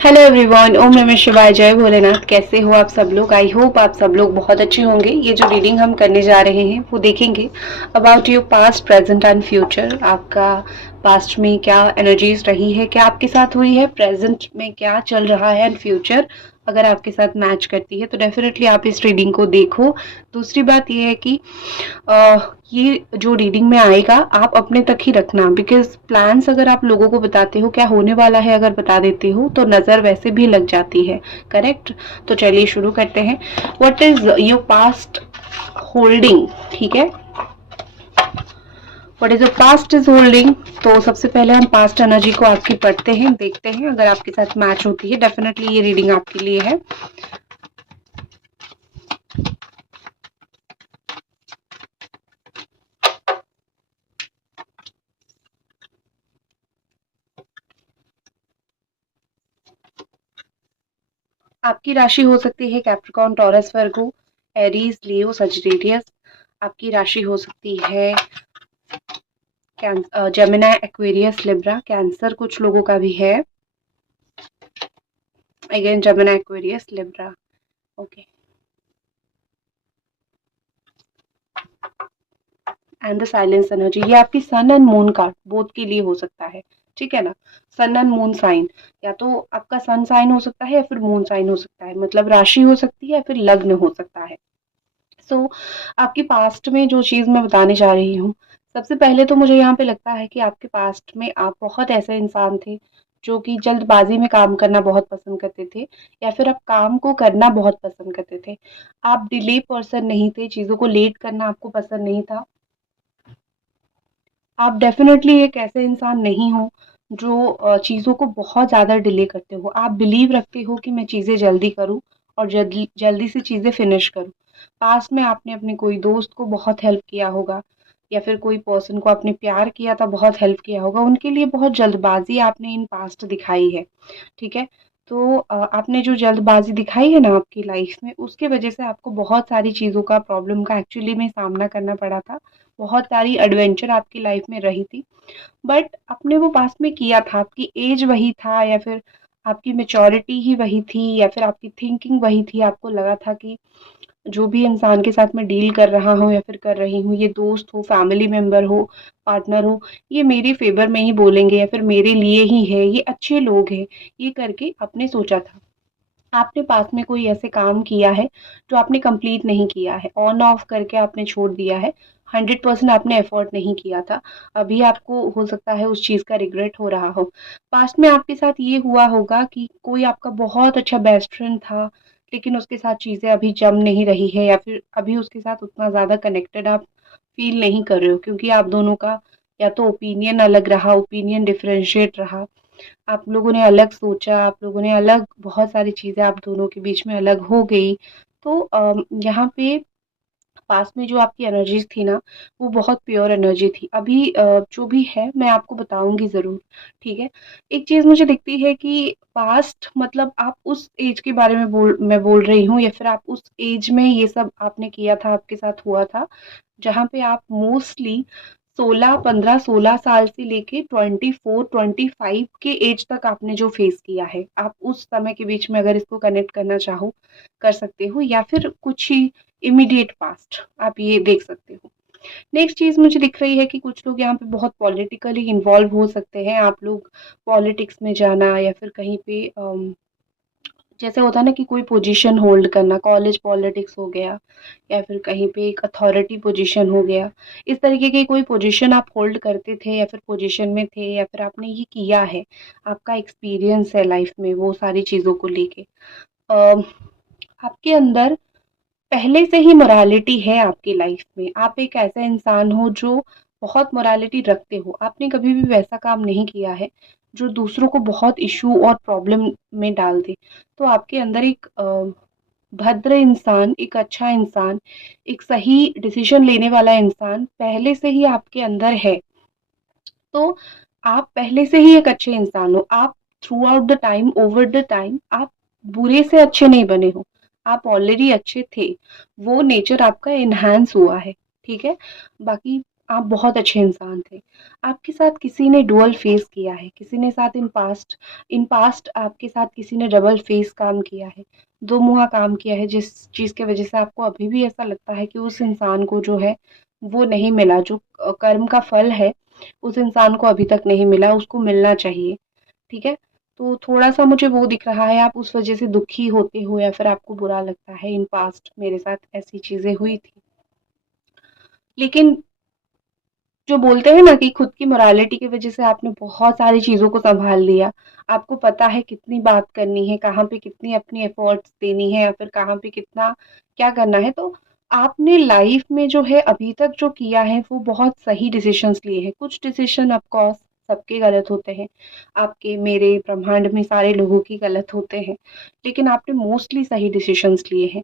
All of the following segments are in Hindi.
हेलो एवरीवन, ओम नमः शिवाय, जय भोलेनाथ। कैसे हो आप सब लोग? आई होप आप सब लोग बहुत अच्छे होंगे। ये जो रीडिंग हम करने जा रहे हैं वो देखेंगे about your past, present and future. आपका पास्ट में क्या एनर्जीज रही है, क्या आपके साथ हुई है, प्रेजेंट में क्या चल रहा है एंड फ्यूचर अगर आपके साथ मैच करती है तो डेफिनेटली आप इस रीडिंग को देखो। दूसरी बात ये है कि ये जो रीडिंग में आएगा आप अपने तक ही रखना, बिकॉज प्लान्स अगर आप लोगों को बताते हो, क्या होने वाला है अगर बता देते हो तो नज़र वैसे भी लग जाती है। करेक्ट? तो चलिए शुरू करते हैं। What is your past holding? ठीक है, what is your past is holding. तो सबसे पहले हम पास्ट एनर्जी को आपकी पढ़ते हैं, देखते हैं अगर आपके साथ मैच होती है। डेफिनेटली ये रीडिंग आपके लिए है। आपकी राशि हो सकती है कैप्रिकॉर्न, टॉरस, वर्गो, एरीज, लियो, सजिटेरियस। आपकी राशि हो सकती है जेमिनी, एक्वेरियस, लिब्रा, कैंसर कुछ लोगों का भी है। Again Gemini, Aquarius, Libra. Okay, and the silence energy, ये आपकी सन एंड मून का बोथ के लिए हो सकता है। ठीक है ना? सन एंड मून साइन, या तो आपका सन साइन हो सकता है या फिर मून साइन हो सकता है, मतलब राशि हो सकती है या फिर लग्न हो सकता है। आपके पास्ट में जो चीज़ मैं बताने जा रही हूँ, सबसे पहले तो मुझे यहाँ पे लगता है कि आपके पास्ट में आप बहुत ऐसे इंसान थे जो कि जल्दबाजी में काम करना बहुत पसंद करते थे, या फिर आप काम को करना बहुत पसंद करते थे। आप डिले पर्सन नहीं थे, चीज़ों को लेट करना आपको पसंद नहीं था। आप डेफिनेटली एक ऐसे इंसान नहीं हो जो चीज़ों को बहुत ज़्यादा डिले करते हो। आप बिलीव रखते हो कि मैं चीज़ें जल्दी करूँ और जल्दी जल्दी से चीज़ें फिनिश करूँ। पास्ट में आपने अपने कोई दोस्त को बहुत हेल्प किया होगा, या फिर कोई पर्सन को आपने प्यार किया था, बहुत हेल्प किया होगा, उनके लिए बहुत जल्दबाजी आपने इन पास्ट दिखाई है। ठीक है? तो आपने जो जल्दबाजी दिखाई है ना आपकी लाइफ में, उसकी वजह से आपको बहुत सारी चीज़ों का, प्रॉब्लम का एक्चुअली में सामना करना पड़ा था। बहुत सारी एडवेंचर आपकी लाइफ में रही थी, बट आपने वो पास्ट में किया था। आपकी एज वही था, या फिर आपकी मेच्योरिटी ही वही थी, या फिर आपकी थिंकिंग वही थी। आपको लगा था कि जो भी इंसान के साथ मैं डील कर रहा हूँ या फिर कर रही हूँ, ये दोस्त हो, फैमिली मेंबर हो, पार्टनर हो, ये मेरे फेवर में ही बोलेंगे या फिर मेरे लिए ही है, ये अच्छे लोग हैं, ये करके आपने सोचा था। आपने पास में कोई ऐसे काम किया है जो आपने कंप्लीट नहीं किया है, ऑन ऑफ करके आपने छोड़ दिया है, 100% आपने एफर्ट नहीं किया था। अभी आपको हो सकता है उस चीज़ का रिग्रेट हो रहा हो। पास्ट में आपके साथ ये हुआ होगा कि कोई आपका बहुत अच्छा बेस्ट फ्रेंड था, लेकिन उसके साथ चीज़ें अभी जम नहीं रही है, या फिर अभी उसके साथ उतना ज़्यादा कनेक्टेड आप फील नहीं कर रहे हो, क्योंकि आप दोनों का या तो ओपिनियन अलग रहा, ओपिनियन डिफरेंशिएट रहा, आप लोगों ने अलग सोचा, आप लोगों ने अलग, बहुत सारी चीज़ें आप दोनों के बीच में अलग हो गई। तो यहाँ पे पास में जो आपकी एनर्जीज़ थी ना, वो बहुत प्योर एनर्जी थी। अभी जो भी है मैं आपको बताऊँगी ज़रूर, ठीक है? एक चीज़ मुझे दिखती है कि पास्ट मतलब आप उस एज के बारे में मैं बोल रही हूँ, या फिर आप उस एज में ये सब आपने किया था, आपके साथ हुआ था, जहाँ पे आप मोस्टली 16 साल से लेके 24-25 के एज तक आपने जो फेस किया है, आप उस समय के बीच में अगर इसको कनेक्ट करना चाहो, कर सकते हो, या फिर कुछ ही इमीडिएट पास्ट आप ये देख सकते हो। नेक्स्ट चीज़ मुझे दिख रही है कि कुछ लोग यहाँ पे बहुत पॉलिटिकली इन्वॉल्व हो सकते हैं। आप लोग पॉलिटिक्स में जाना, या फिर कहीं पे जैसे होता है ना कि कोई पोजीशन होल्ड करना, कॉलेज पॉलिटिक्स हो गया, या फिर कहीं पे एक अथॉरिटी पोजीशन हो गया। इस तरीके की कोई पोजीशन आप होल्ड करते थे, या फिर पोजीशन में थे, या फिर आपने ये किया है, आपका एक्सपीरियंस है लाइफ में वो सारी चीज़ों को लेके। अ, आपके अंदर पहले से ही मोरालिटी है आपकी लाइफ में। आप एक ऐसा इंसान हो जो बहुत मोरालिटी रखते हो। आपने कभी भी वैसा काम नहीं किया है जो दूसरों को बहुत इश्यू और प्रॉब्लम में डाल दे। तो आपके अंदर एक भद्र इंसान, एक अच्छा इंसान, एक सही डिसीजन लेने वाला इंसान पहले से ही आपके अंदर है। तो आप पहले से ही एक अच्छे इंसान हो। आप through out the time, over the time, आप बुरे से अच्छे नहीं बने हो। आप ऑलरेडी अच्छे थे। वो नेचर आपका एनहांस हुआ है। ठीक है? बाकी आप बहुत अच्छे इंसान थे। आपके साथ किसी ने डुअल फेस किया है, किसी ने साथ इन पास्ट आपके साथ किसी ने डबल फेस काम किया है, दो मुहा काम किया है, जिस चीज़ की वज़ह से आपको अभी भी ऐसा लगता है कि उस इंसान को जो है वो नहीं मिला, जो कर्म का फल है, उस इंसान को अभी तक नहीं मिला, उसको मिलना चाहिए, ठीक है? तो थोड़ा-सा मुझे वो दिख रहा है, आप उस वज़ह से दुखी होते हो या फिर आपको बुरा लगता है, इन पास्ट मेरे साथ ऐसी चीज़ें हुई थी। लेकिन जो बोलते हैं ना कि खुद की मोरालिटी की वजह से आपने बहुत सारी चीज़ों को सँभाल लिया। आपको पता है कितनी बात करनी है, कहाँ पे कितनी अपनी एफ़र्ट्स देनी है या फिर कहाँ पे कितना क्या करना है। तो आपने लाइफ़ में जो है अभी तक जो किया है वो बहुत सही डिसीज़न्स लिए हैं। कुछ डिसीज़न ऑफ़ कोर्स सबके गलत होते हैं। आपके, मेरे, ब्रह्मांड में सारे लोगों के गलत होते हैं। लेकिन आपने मोस्टली सही डिसीज़न्स लिए हैं।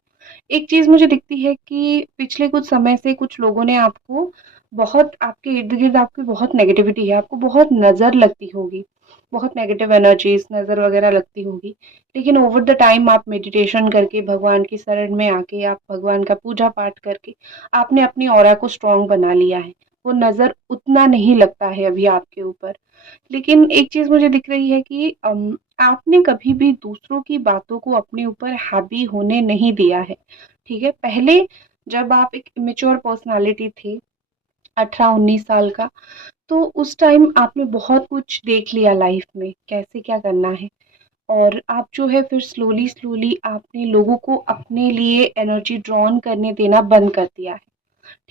एक चीज़ मुझे दिखती है कि पिछले कुछ समय से कुछ लोगों ने आपको बहुत, आपके इर्द-गिर्द आपकी बहुत नेगेटिविटी है, आपको बहुत नज़र लगती होगी, बहुत नेगेटिव एनर्जीज़, नज़र वग़ैरह लगती होगी। लेकिन ओवर द टाइम आप मेडिटेशन करके, भगवान की शरण में आके, आप भगवान का पूजा-पाठ करके, आपने अपनी ऑरा को स्ट्रॉन्ग बना लिया है। वो नज़र उतना नहीं लगता है अभी आपके ऊपर। लेकिन एक चीज़ मुझे दिख रही है कि आपने कभी भी दूसरों की बातों को अपने ऊपर हावी होने नहीं दिया है, ठीक है? पहले जब आप एक इमैच्योर पर्सनैलिटी थे, 18-19 साल का, तो उस टाइम आपने बहुत कुछ देख लिया लाइफ में, कैसे क्या करना है। और आप जो है फिर स्लोली-स्लोली आपने लोगों को अपने लिए एनर्जी ड्रॉन करने देना बंद कर दिया है,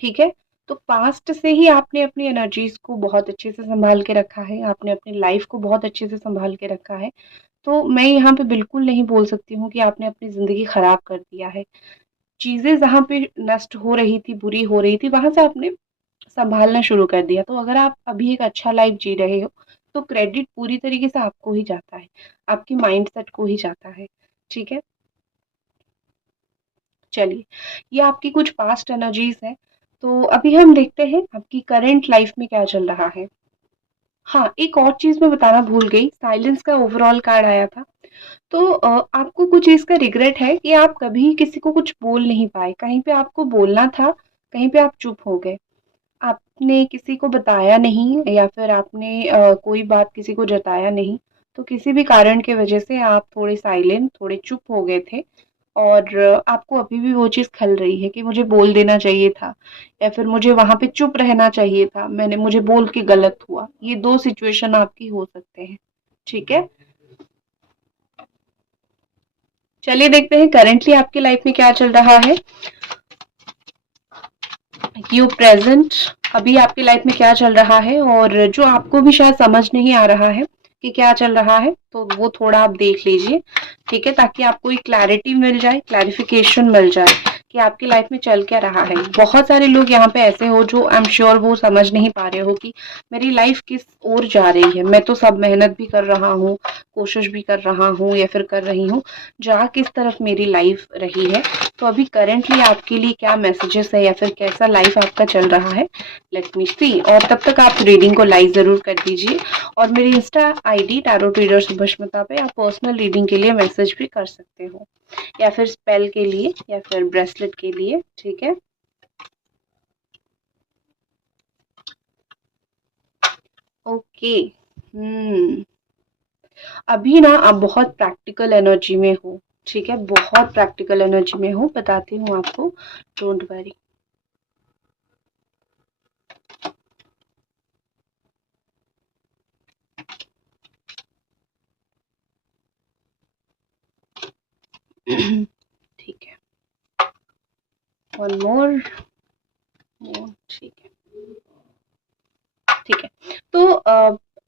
ठीक है? तो पास्ट से ही आपने अपनी एनर्जीज़ को बहुत अच्छे से सँभाल के रखा है, आपने अपनी लाइफ़ को बहुत अच्छे से सँभाल के रखा है। तो मैं यहाँ पे बिल्कुल नहीं बोल सकती हूँ कि आपने अपनी ज़िंदगी ख़राब कर दिया है। चीज़ें जहाँ पे नष्ट हो रही थी, बुरी हो रही थी, वहाँ से आपने सँभालना शुरू कर दिया। तो अगर आप अभी एक अच्छा लाइफ़ जी रहे हो, तो क्रेडिट पूरी तरीके से आपको ही जाता है, आपकी माइंडसेट को ही जाता है, ठीक है? चलिए, ये आपकी कुछ पास्ट एनर्जीज़ हैं, तो अभी हम देखते हैं आपकी करंट लाइफ़ में क्या चल रहा है। हाँ, एक और चीज़ मैं बताना भूल गई, साइलेंस का ओवरऑल कार्ड आया था। तो आपको कुछ चीज़ का रिग्रेट है कि आप कभी किसी को कुछ बोल नहीं पाए, कहीं पे आपको बोलना था, कहीं पे आप चुप हो गए। आपने किसी को बताया नहीं या फिर आपने कोई बात किसी को जताया नहीं, तो किसी भी कारण की वजह से आप थोड़े साइलेंट, थोड़े चुप हो गए थे और आपको अभी भी वो चीज़ खल रही है कि मुझे बोल देना चाहिए था या फिर मुझे वहाँ पे चुप रहना चाहिए था, मुझे बोल के गलत हुआ। ये 2 सिचुएशन आपकी हो सकते हैं, ठीक है? चलिए देखते हैं करंटली आपकी लाइफ में क्या चल रहा है। यू प्रेजेंट, अभी आपकी लाइफ में क्या चल रहा है और जो आपको भी शायद समझ नहीं आ रहा है कि क्या चल रहा है, तो वो थोड़ा आप देख लीजिए, ठीक है? ताकि आपको एक क्लैरिटी मिल जाए, क्लैरिफिकेशन मिल जाए कि आपकी लाइफ में चल क्या रहा है। बहुत सारे लोग यहाँ पे ऐसे हो जो आई एम श्योर वो समझ नहीं पा रहे हो कि मेरी लाइफ किस ओर जा रही है। मैं तो सब मेहनत भी कर रहा हूँ, कोशिश भी कर रहा हूँ या फिर कर रही हूँ, जा किस तरफ मेरी लाइफ रही है। तो अभी करंटली आपके लिए क्या मैसेजेस है या फिर कैसा लाइफ आपका चल रहा है, लेट मी सी। और तब तक आप रीडिंग को लाइक ज़रूर कर दीजिए और मेरी इंस्टा आईडी टैरो ट्रेडर सुभष्मिता पे आप पर्सनल रीडिंग के लिए मैसेज भी कर सकते हो या फिर स्पेल के लिए या फिर ब्रेसलेट के लिए, ठीक है? ओके। अभी ना आप बहुत प्रैक्टिकल एनर्जी में हो, ठीक है? बहुत प्रैक्टिकल एनर्जी में हो, बताती हूँ आपको, डोंट वरी। ठीक है, वन मोर, ठीक है, ठीक है। तो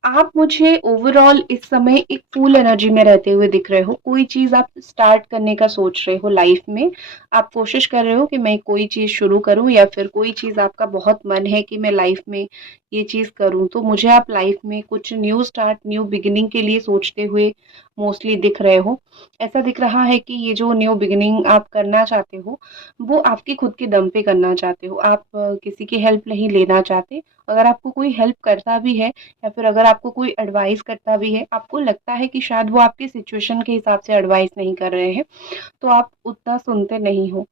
आप मुझे ओवरऑल इस समय एक फुल एनर्जी में रहते हुए दिख रहे हो। कोई चीज़ आप स्टार्ट करने का सोच रहे हो लाइफ में। आप कोशिश कर रहे हो कि मैं कोई चीज़ शुरू करूँ या फिर कोई चीज़ आपका बहुत मन है कि मैं लाइफ में ये चीज़ करूँ। तो मुझे आप लाइफ में कुछ न्यू स्टार्ट, न्यू बिगिनिंग के लिए सोचते हुए मोस्टली दिख रहे हो। ऐसा दिख रहा है कि ये जो न्यू बिगिनिंग आप करना चाहते हो, वो आपके खुद के दम पे करना चाहते हो। आप किसी की हेल्प नहीं लेना चाहते। अगर आपको कोई हेल्प करता भी है या फिर अगर आपको कोई एडवाइस करता भी है, आपको लगता है कि शायद वो आपकी सिचुएशन के हिसाब से एडवाइस नहीं कर रहे हैं, तो आप उतना सुनते नहीं हो।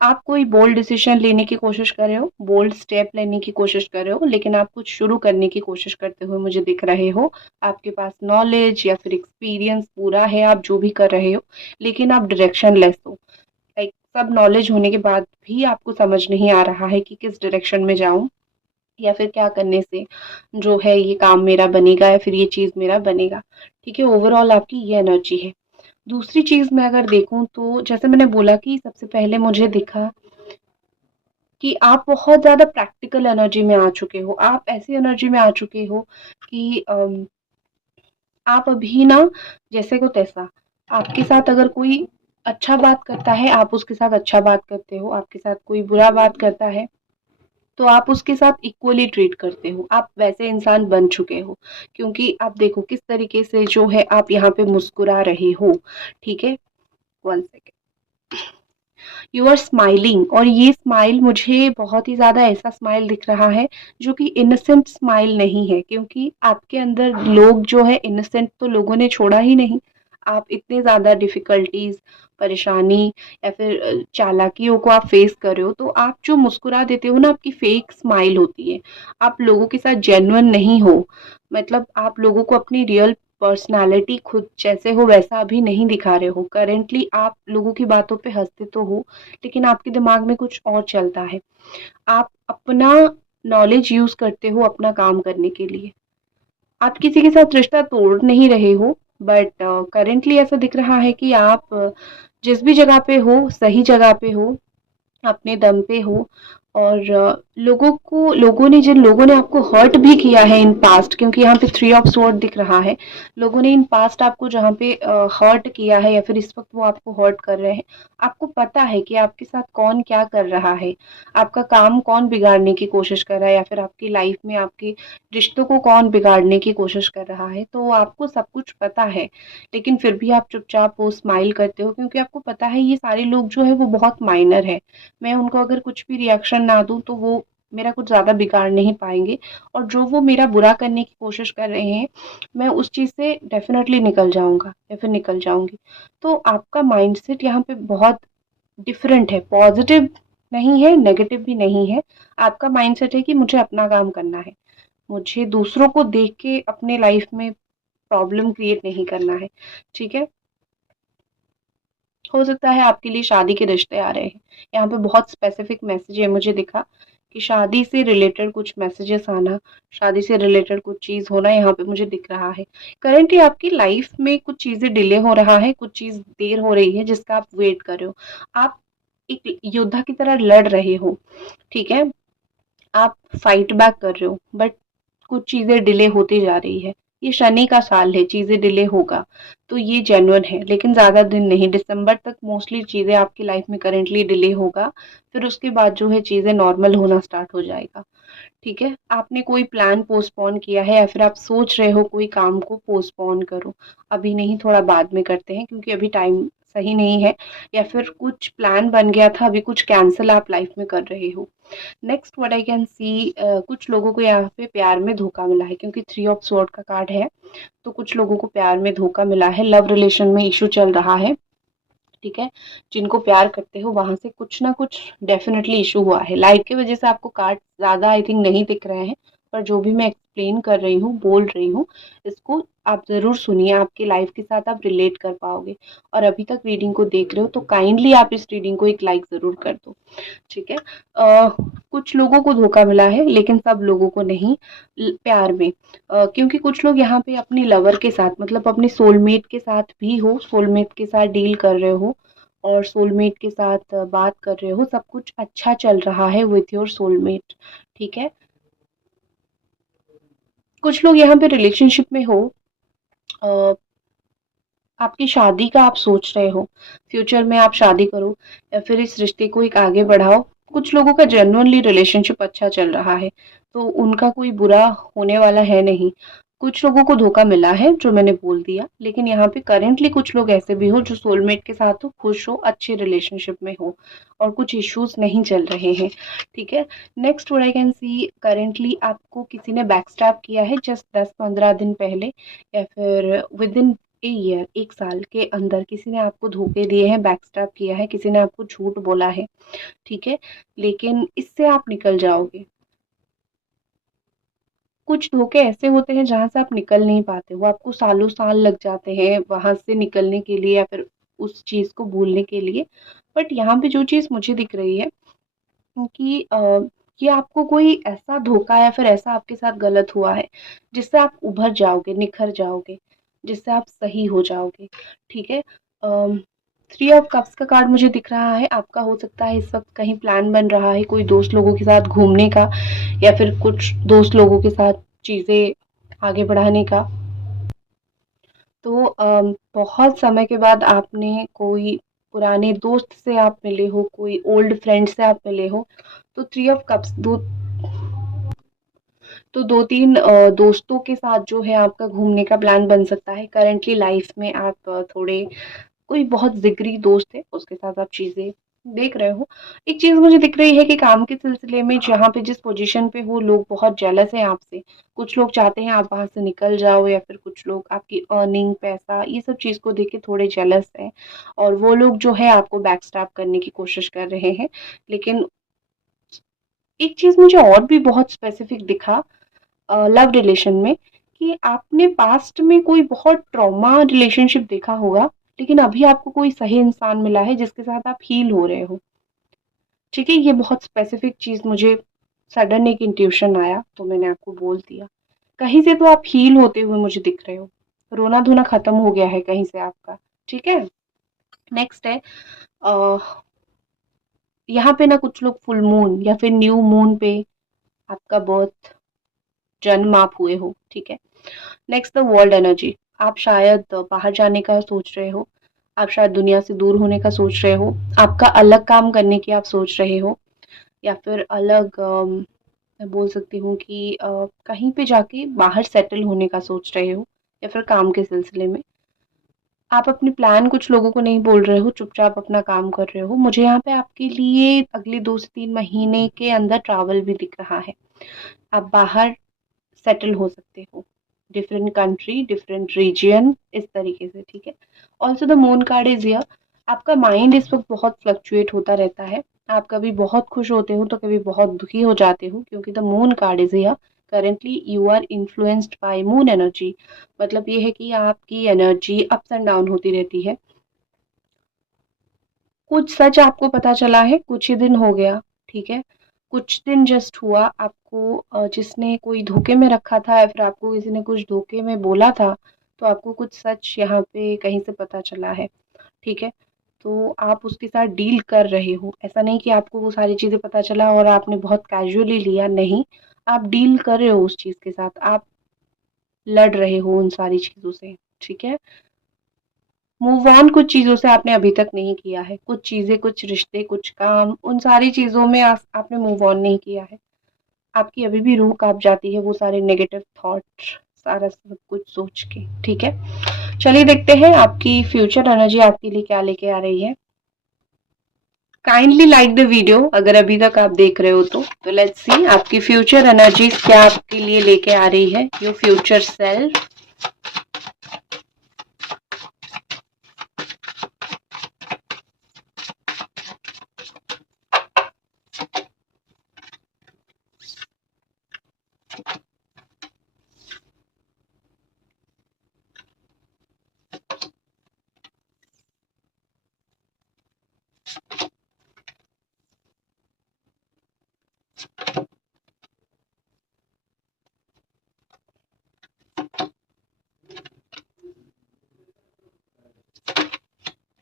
आप कोई बोल्ड डिसीजन लेने की कोशिश कर रहे हो, बोल्ड स्टेप लेने की कोशिश कर रहे हो, लेकिन आप कुछ शुरू करने की कोशिश करते हुए मुझे दिख रहे हो। आपके पास नॉलेज या फिर एक्सपीरियंस पूरा है, आप जो भी कर रहे हो, लेकिन आप डायरेक्शन लेस हो। लाइक सब नॉलेज होने के बाद भी आपको समझ नहीं आ रहा है कि किस डायरेक्शन में जाऊं, या फिर क्या करने से जो है ये काम मेरा बनेगा या फिर ये चीज़ मेरा बनेगा। ठीक है, ओवरऑल आपकी ये एनर्जी है। दूसरी चीज़ मैं अगर देखूँ तो जैसे मैंने बोला कि सबसे पहले मुझे दिखा कि आप बहुत ज़्यादा प्रैक्टिकल एनर्जी में आ चुके हो। आप ऐसी एनर्जी में आ चुके हो कि आप अभी ना जैसे को तैसा, आपके साथ अगर कोई अच्छा बात करता है, आप उसके साथ अच्छा बात करते हो, आपके साथ कोई बुरा बात करता है, तो आप उसके साथ इक्वली ट्रीट करते हो। आप वैसे इंसान बन चुके हो, क्योंकि आप देखो किस तरीके से जो है आप यहाँ पे मुस्कुरा रहे हो। ठीक है, 1 सेकंड। यू आर स्माइलिंग, और ये स्माइल मुझे बहुत ही ज़्यादा ऐसा स्माइल दिख रहा है जो कि इनोसेंट स्माइल नहीं है, क्योंकि आपके अंदर लोग जो है इनोसेंट तो लोगों ने छोड़ा ही नहीं। आप इतने ज़्यादा डिफ़िकल्टीज़, परेशानी या फिर चालाकियों को आप फेस कर रहे हो, तो आप जो मुस्कुरा देते हो ना, आपकी फेक स्माइल होती है। आप लोगों के साथ जेन्युइन नहीं हो, मतलब आप लोगों को अपनी रियल पर्सनालिटी खुद जैसे हो वैसा अभी नहीं दिखा रहे हो। करेंटली आप लोगों की बातों पे हँसते तो हो, लेकिन आपके दिमाग में कुछ और चलता है। आप अपना नॉलेज यूज़ करते हो अपना काम करने के लिए। आप किसी के साथ रिश्ता तोड़ नहीं रहे हो, बट करेंटली ऐसा दिख रहा है कि आप जिस भी जगह पे हो, सही जगह पे हो, अपने दम पे हो। और जिन लोगों ने आपको हर्ट भी किया है इन पास्ट, क्योंकि यहाँ पे 3 ऑफ स्वॉर्ड दिख रहा है। लोगों ने इन पास्ट आपको जहाँ पे हर्ट किया है या फिर इस वक्त वो आपको हर्ट कर रहे हैं, आपको पता है कि आपके साथ कौन क्या कर रहा है, आपका काम कौन बिगाड़ने की कोशिश कर रहा है, या फिर आपकी लाइफ में आपके रिश्तों को कौन बिगाड़ने की कोशिश कर रहा है। तो आपको सब कुछ पता है, लेकिन फिर भी आप चुपचाप वो स्माइल करते हो, क्योंकि आपको पता है ये सारे लोग जो है वो बहुत माइनर है। मैं उनको अगर कुछ भी रिएक्शन ना दूँ तो वो मेरा कुछ ज़्यादा बिगाड़ नहीं पाएँगे, और जो वो मेरा बुरा करने की कोशिश कर रहे हैं, मैं उस चीज़ से डेफ़िनेटली निकल जाऊँगा या फिर निकल जाऊँगी। तो आपका माइंडसेट यहाँ पे बहुत डिफरेंट है, पॉज़िटिव नहीं है, नेगेटिव भी नहीं है। आपका माइंडसेट है कि मुझे अपना काम करना है, मुझे दूसरों को देख के अपने लाइफ़ में प्रॉब्लम क्रिएट नहीं करना है। ठीक है? हो सकता है आपके लिए शादी के रिश्ते आ रहे हैं। यहाँ पे बहुत स्पेसिफिक मैसेज है मुझे दिखा कि शादी से रिलेटेड कुछ मैसेजेस आना, शादी से रिलेटेड कुछ चीज़ होना यहाँ पे मुझे दिख रहा है। करंटली आपकी लाइफ में कुछ चीज़ें डिले हो रहा है, कुछ चीज़ देर हो रही है जिसका आप वेट कर रहे हो। आप एक योद्धा की तरह लड़ रहे हो, ठीक है? आप फाइट बैक कर रहे हो, बट कुछ चीज़ें डिले होती जा रही है। ये शनि का साल है, चीज़ें डिले होगा, तो ये जेन्युइन है, लेकिन ज़्यादा दिन नहीं, दिसंबर तक मोस्टली चीज़ें आपकी लाइफ में करंटली डिले होगा, फिर उसके बाद जो है चीज़ें नॉर्मल होना स्टार्ट हो जाएगा। ठीक है? आपने कोई प्लान पोस्टपोन किया है या फिर आप सोच रहे हो कोई काम को पोस्टपोन करो, अभी नहीं थोड़ा बाद में करते हैं क्योंकि अभी टाइम सही नहीं है, या फिर कुछ प्लान बन गया था, अभी कुछ कैंसल आप लाइफ में कर रहे हो। Next what I can see, कुछ लोगों को यहाँ पे प्यार में धोखा मिला है, क्योंकि 3 ऑफ स्वॉर्ड का कार्ड है, तो कुछ लोगों को प्यार में धोखा मिला है, लव रिलेशन में इश्यू चल रहा है। ठीक है? जिनको प्यार करते हो वहाँ से कुछ ना कुछ डेफ़िनेटली इश्यू हुआ है। लाइट की वज़ह से आपको कार्ड ज़्यादा आई थिंक नहीं दिख रहे हैं, पर जो भी मैं एक्सप्लेन कर रही हूँ, बोल रही हूँ, इसको आप ज़रूर सुनिए, आपकी लाइफ़ के साथ आप रिलेट कर पाओगे। और अभी तक रीडिंग को देख रहे हो तो काइंडली आप इस रीडिंग को एक लाइक ज़रूर कर दो। ठीक है? कुछ लोगों को धोखा मिला है, लेकिन सब लोगों को नहीं, प्यार में। क्योंकि कुछ लोग यहाँ पे अपनी लवर के साथ, मतलब अपने सोलमेट के साथ भी हो, सोलमेट के साथ डील कर रहे हो और सोलमेट के साथ बात कर रहे हो, सब कुछ अच्छा चल रहा है विथ योर सोलमेट। ठीक है? कुछ लोग यहाँ पे रिलेशनशिप में हो, अ, आपकी शादी का आप सोच रहे हो, फ्यूचर में आप शादी करो या फिर इस रिश्ते को एक आगे बढ़ाओ। कुछ लोगों का जेन्युइनली रिलेशनशिप अच्छा चल रहा है, तो उनका कोई बुरा होने वाला है नहीं। कुछ लोगों को धोखा मिला है जो मैंने बोल दिया, लेकिन यहाँ पे करेंटली कुछ लोग ऐसे भी हो जो सोलमेट के साथ हो, खुश हो, अच्छे रिलेशनशिप में हो और कुछ इश्यूज नहीं चल रहे हैं। ठीक है? Next what I can see, currently आपको किसी ने बैकस्टैब किया है जस्ट 10-15 दिन पहले, या फिर विद इन ईयर, 1 साल के अंदर किसी ने आपको धोखे दिए हैं, बैकस्टैब किया है, किसी ने आपको झूठ बोला है, ठीक है? लेकिन इससे आप निकल जाओगे। कुछ धोखे ऐसे होते हैं जहाँ से आप निकल नहीं पाते, वो आपको सालों-साल लग जाते हैं वहाँ से निकलने के लिए या फिर उस चीज़ को भूलने के लिए। बट यहाँ पे जो चीज़ मुझे दिख रही है कि कि आपको कोई ऐसा धोखा या फिर ऐसा आपके साथ गलत हुआ है, जिससे आप उभर जाओगे, निखर जाओगे, जिससे आप सही हो जाओगे, ठीक है? अम, 3 ऑफ कप्स का कार्ड मुझे दिख रहा है, आपका हो सकता है इस वक़्त कहीं प्लान बन रहा है कोई दोस्त लोगों के साथ घूमने का या फिर कुछ दोस्त लोगों के साथ चीज़ें आगे बढ़ाने का। तो बहुत समय के बाद आपने कोई पुराने दोस्त से आप मिले हो, कोई ओल्ड फ्रेंड से आप मिले हो, तो 3 ऑफ कप्स 2-3 दोस्तों के साथ जो है आपका घूमने का प्लान बन सकता है। करंटली लाइफ में आप थोड़े कोई बहुत जिगरी दोस्त है, उसके साथ आप चीज़ें देख रहे हो। एक चीज़ मुझे दिख रही है कि काम के सिलसिले में जहाँ पे जिस पोज़ीशन पे हो लोग बहुत जेलस हैं आपसे। कुछ लोग चाहते हैं आप वहाँ से निकल जाओ या फिर कुछ लोग आपकी अर्निंग, पैसा ये सब चीज़ को देख के थोड़े जेलस हैं और वो लोग जो है आपको बैकस्टैब करने की कोशिश कर रहे हैं। लेकिन एक चीज़ मुझे और भी बहुत स्पेसिफिक दिखा लव रिलेशन में कि आपने पास्ट में कोई बहुत ट्रॉमा रिलेशनशिप देखा होगा, लेकिन अभी आपको कोई सही इंसान मिला है जिसके साथ आप हील हो रहे हो। ठीक है? ये बहुत स्पेसिफिक चीज़ मुझे सडन एक इंट्यूशन आया, तो मैंने आपको बोल दिया। कहीं से तो आप हील होते हुए मुझे दिख रहे हो। रोना-धोना खत्म हो गया है कहीं से आपका, ठीक है? नेक्स्ट है अ, यहाँ पे ना कुछ लोग फुल मून या फिर न्यू मून पे आपका बर्थ जन्म आप हुए हो, ठीक है? Next the world energy. आप शायद बाहर जाने का सोच रहे हो, आप शायद दुनिया से दूर होने का सोच रहे हो, आपका अलग काम करने की आप सोच रहे हो या फिर अलग मैं बोल सकती हूँ कि कहीं पे जाके बाहर सेटल होने का सोच रहे हो या फिर काम के सिलसिले में। आप अपने प्लान कुछ लोगों को नहीं बोल रहे हो, चुपचाप अपना काम कर रहे हो। मुझे यहाँ पे आपके लिए अगले 2 से 3 महीने के अंदर ट्रैवल भी दिख रहा है। आप बाहर सेटल हो सकते हो। डिफरेंट कंट्री, डिफरेंट रीजन इस तरीके से, ठीक है? Also the moon card is here. आपका माइंड इस वक़्त बहुत फ्लक्चुएट होता रहता है। आप कभी बहुत खुश होते हो तो कभी बहुत दुखी हो जाते हो क्योंकि the moon card is here. Currently you are influenced by moon energy. मतलब ये है कि आपकी एनर्जी अप्स एंड डाउन होती रहती है। कुछ सच आपको पता चला है, कुछ ही दिन हो गया, ठीक है? कुछ दिन जस्ट हुआ आपको जिसने कोई धोखे में रखा था या फिर आपको किसी ने कुछ धोखे में बोला था, तो आपको कुछ सच यहाँ पे कहीं से पता चला है, ठीक है? तो आप उसके साथ डील कर रहे हो। ऐसा नहीं कि आपको वो सारी चीज़ें पता चला और आपने बहुत कैज़ुअली लिया, नहीं। आप डील कर रहे हो उस चीज़ के साथ, आप लड़ रहे हो उन सारी चीज़ों से, ठीक है? मूव ऑन कुछ चीज़ों से आपने अभी तक नहीं किया है। कुछ चीज़ें, कुछ रिश्ते, कुछ काम, उन सारी चीज़ों में आपने मूव ऑन नहीं किया है। आपकी अभी भी रूह काँप जाती है वो सारे नेगेटिव थॉट, सारा सब कुछ सोच के, ठीक है? चलिए देखते हैं आपकी फ्यूचर एनर्जी आपके लिए क्या लेके आ रही है। काइंडली लाइक द वीडियो अगर अभी तक आप देख रहे हो तो लेट्स सी आपकी फ्यूचर एनर्जीज़ क्या आपके लिए लेके आ रही है, your future self.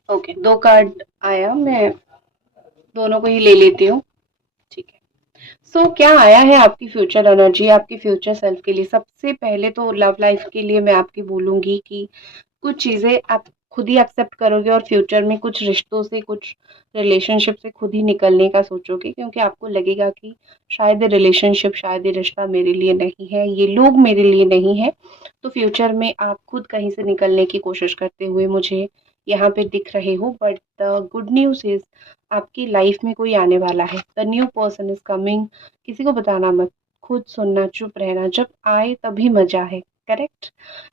Okay, 2 card आया, मैं दोनों को ही ले लेती हूँ, ठीक है। क्या आया है आपकी फ्यूचर एनर्जी आपकी फ्यूचर सेल्फ के लिए? सबसे पहले तो लव लाइफ के लिए मैं आपकी बोलूँगी कि कुछ चीज़ें आप खुद ही एक्सेप्ट करोगे और फ्यूचर में कुछ रिश्तों से, कुछ रिलेशनशिप से खुद ही निकलने का सोचोगे क्योंकि आपको लगेगा कि शायद ये रिलेशनशिप, शायद ये रिश्ता मेरे लिए नहीं है, ये लोग मेरे लिए नहीं है। तो फ्यूचर में आप खुद कहीं से निकलने की कोशिश करते हुए मुझे यहाँ पे दिख रहे हो। But the good news is आपकी लाइफ में कोई आने वाला है। The new person is coming. किसी को बताना मत, खुद सुनना, चुप रहना, जब आए तभी मज़ा है। करेक्ट?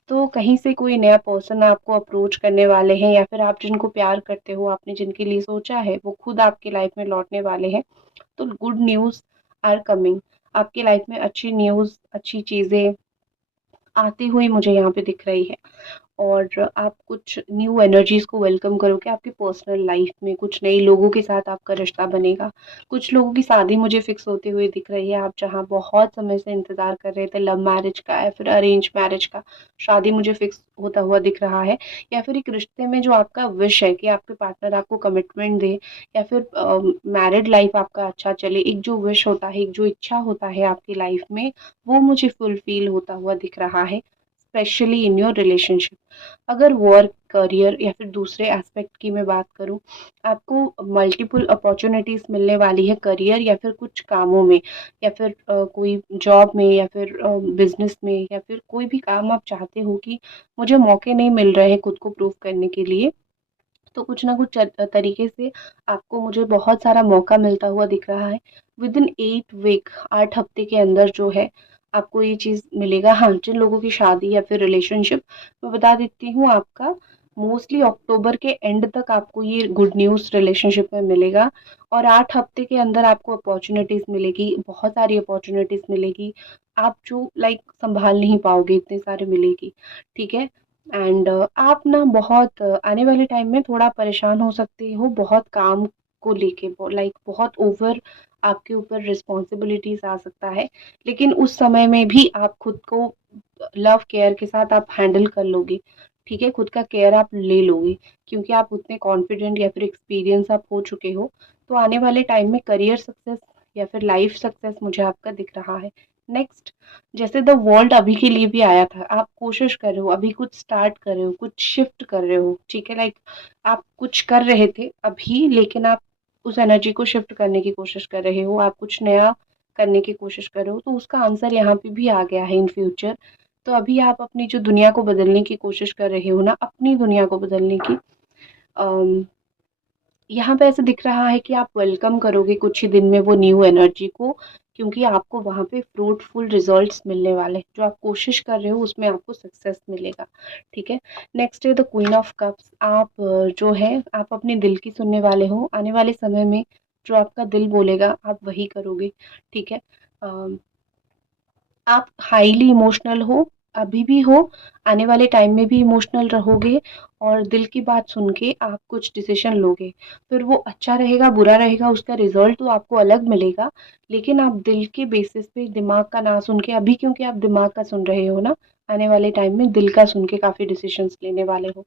तो कहीं से कोई नया पर्सन आपको अप्रोच करने वाले हैं, या फिर आप जिनको प्यार करते हो, आपने जिनके लिए सोचा है, वो खुद आपकी लाइफ में लौटने वाले हैं। तो गुड न्यूज़ आर कमिंग। आपकी लाइफ में अच्छी न्यूज़, अच्छी चीज़ें आती हुई मुझे यहाँ पे दिख रही है। और आप कुछ न्यू एनर्जीज़ को वेलकम करोगे आपकी पर्सनल लाइफ में, कुछ नए लोगों के साथ आपका रिश्ता बनेगा। कुछ लोगों की शादी मुझे फिक्स होती हुई दिख रही है, आप जहाँ बहुत समय से इंतज़ार कर रहे थे लव मैरिज का या फिर अरेंज मैरिज का, शादी मुझे फिक्स होता हुआ दिख रहा है। या फिर एक रिश्ते में जो आपका विश है कि आपके पार्टनर आपको कमिटमेंट दे, या फिर मैरिड लाइफ आपका अच्छा चले, एक जो विश होता है, एक जो इच्छा होता है आपकी लाइफ में, वो मुझे फुलफिल होता हुआ दिख रहा है, स्पेशली इन योर रिलेशनशिप। अगर वर्क, करियर या फिर दूसरे एस्पेक्ट की मैं बात करूँ, आपको मल्टीपल अपॉर्चुनिटीज़ मिलने वाली है करियर या फिर कुछ कामों में, या फिर कोई जॉब में, या फिर बिजनेस में, या फिर कोई भी काम आप चाहते हो कि मुझे मौके नहीं मिल रहे हैं खुद को प्रूव करने के लिए, तो कुछ ना कुछ तरीके से आपको मुझे बहुत सारा मौका मिलता हुआ दिख रहा है। विद इन 8 वीक, 8 हफ्ते के अंदर जो है आपको ये चीज़ मिलेगा। हाँ, जिन लोगों की शादी या फिर रिलेशनशिप, मैं बता देती हूँ आपका, मोस्टली अक्टूबर के एंड तक आपको ये गुड न्यूज़ रिलेशनशिप में मिलेगा। और 8 हफ्ते के अंदर आपको अपॉर्चुनिटीज़ मिलेगी, बहुत सारी अपॉर्चुनिटीज़ मिलेगी। आप जो लाइक संभाल नहीं पाओगे, इतने सारे मिलेगी, ठीक है? एंड आप ना बहुत आने वाले टाइम में थोड़ा परेशान हो सकते हो बहुत काम को लेके, लाइक बहुत ओवर आपके ऊपर रिस्पॉन्सिबिलिटीज आ सकता है। लेकिन उस समय में भी आप खुद को लव केयर के साथ आप हैंडल कर लोगे, ठीक है? खुद का केयर आप ले लोगे, क्योंकि आप उतने कॉन्फिडेंट या फिर एक्सपीरियंस आप हो चुके हो। तो आने वाले टाइम में करियर सक्सेस या फिर लाइफ सक्सेस मुझे आपका दिख रहा है। नेक्स्ट, जैसे द वर्ल्ड अभी के लिए भी आया था, आप कोशिश कर रहे हो, अभी कुछ स्टार्ट कर रहे हो, कुछ शिफ्ट कर रहे हो, ठीक है? लाइक आप कुछ कर रहे थे अभी, लेकिन आप उस एनर्जी को शिफ्ट करने की कोशिश कर रहे हो, आप कुछ नया करने की कोशिश कर रहे हो, तो उसका आंसर यहाँ पे भी आ गया है इन फ्यूचर। तो अभी आप अपनी जो दुनिया को बदलने की कोशिश कर रहे हो ना, अपनी दुनिया को बदलने की, यहाँ पे ऐसे दिख रहा है कि आप वेलकम करोगे कुछ ही दिन में वो न्यू एनर्जी को, क्योंकि आपको वहाँ पे फ्रूटफुल रिजल्ट्स मिलने वाले हैं। जो आप कोशिश कर रहे हो उसमें आपको सक्सेस मिलेगा, ठीक है? नेक्स्ट है द क्वीन ऑफ कप्स। आप जो है आप अपने दिल की सुनने वाले हो। आने वाले समय में जो आपका दिल बोलेगा आप वही करोगे, ठीक है? अम, आप हाईली इमोशनल हो, अभी भी हो, आने वाले टाइम में भी इमोशनल रहोगे, और दिल की बात सुन के आप कुछ डिसीजन लोगे। फिर वो अच्छा रहेगा, बुरा रहेगा, उसका रिजल्ट तो आपको अलग मिलेगा, लेकिन आप दिल के बेसिस पे, दिमाग का ना सुन के, अभी क्योंकि आप दिमाग का सुन रहे हो ना, आने वाले टाइम में दिल का सुन के काफ़ी डिसीजंस लेने वाले हो।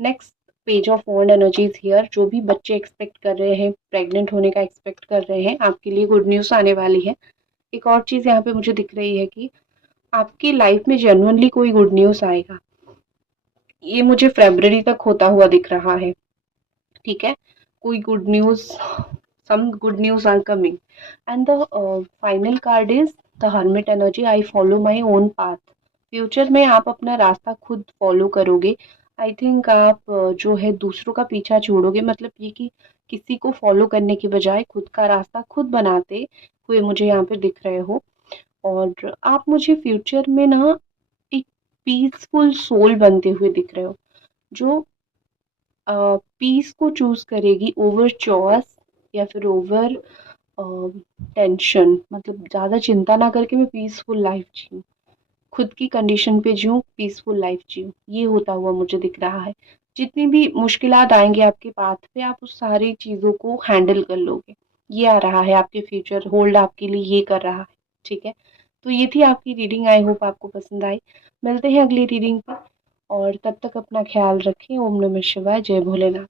Next, page of wands energies here. जो भी बच्चे एक्सपेक्ट कर रहे हैं, प्रेग्नेंट होने का एक्सपेक्ट कर रहे हैं, आपके लिए गुड न्यूज़ आने वाली है। एक और चीज़ यहाँ पे मुझे दिख रही है कि आपकी लाइफ में जेन्युइनली कोई गुड न्यूज़ आएगा। ये मुझे फ़रवरी तक होता हुआ दिख रहा है, ठीक है? कोई good news, some good news are coming. And the final card is the hermit energy. I follow my own path. Future में आप अपना रास्ता खुद फॉलो करोगे। आई थिंक आप जो है दूसरों का पीछा छोड़ोगे, मतलब ये कि किसी को फॉलो करने की बजाय खुद का रास्ता खुद बनाते हुए मुझे यहाँ पे दिख रहे हो। और आप मुझे फ्यूचर में ना एक पीसफुल सोल बनते हुए दिख रहे हो, जो पीस को चूज करेगी ओवर चॉइस, या फिर ओवर टेंशन। मतलब ज़्यादा चिंता ना करके मैं पीसफुल लाइफ जीऊँ, खुद की कंडीशन पे जीऊँ, पीसफुल लाइफ जीऊँ, ये होता हुआ मुझे दिख रहा है। जितनी भी मुश्किलात आएंगी आपके पाथ पे, आप उस सारी चीज़ों को हैंडल कर लोगे। ये आ रहा है आपके फ्यूचर, होल्ड आपके लिए ये कर रहा है, ठीक है? तो ये थी आपकी रीडिंग, आई होप आपको पसंद आई। मिलते हैं अगली रीडिंग पर, और तब तक अपना ख्याल रखें। ओम नमः शिवाय, जय भोलेनाथ।